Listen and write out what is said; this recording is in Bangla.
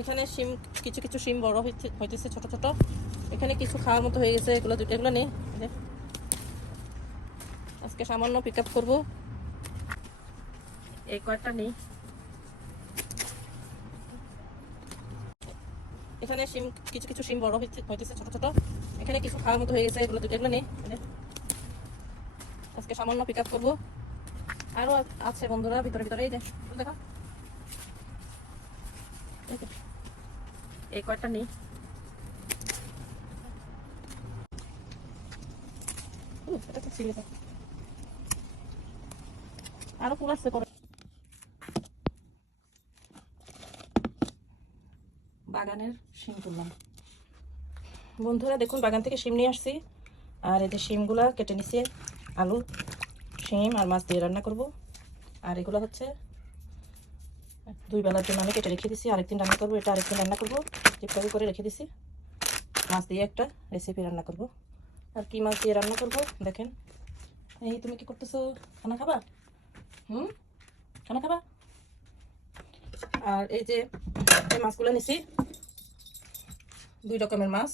এখানে শিম, কিছু কিছু শিম বড় হইতেছে ছোট ছোট। এখানে কিছু খাওয়ার মতো হয়ে গেছে, এগুলো দুটো, এগুলো নেই। আজকে সামান্য পিক আপ করবো, এই কয়েকটা নেই। এখানে শিম, কিছু কিছু শিম বড় হইতেছে ছোট ছোট। এখানে কিছু খাওয়ার মতো হয়ে গেছে, এগুলো দুটো, এগুলো নেই। আজকে সামান্য পিক আপ করবো। আরো আছে বন্ধুরা ভিতরে ভিতরে, এই যে দেখা, এই কয়েকটা নেই। আরো ফুল আসছে পরে। বাগানের শিম তুললাম বন্ধুরা, দেখুন বাগান থেকে শিম নিয়ে আসছি। আর এই যে শিমগুলা কেটে নিছি, আলু, শিম আর মাছ দিয়ে রান্না করব। আর এগুলো হচ্ছে 2 বেলার জন্য আমি কেটে রেখে দিছি, আরেকদিন রান্না করবো। এটা আরেকদিন রান্না করবো, টিপটাপি করে রেখে দিছি। মাছ দিয়ে একটা রেসিপি রান্না করব। আর কি মাছ দিয়ে রান্না করব দেখেন। এই তুমি কি করতেছো, খানা খাবা? খানা খাবা? আর এই যে এই মাছগুলো নিছি, 2 রকমের মাছ।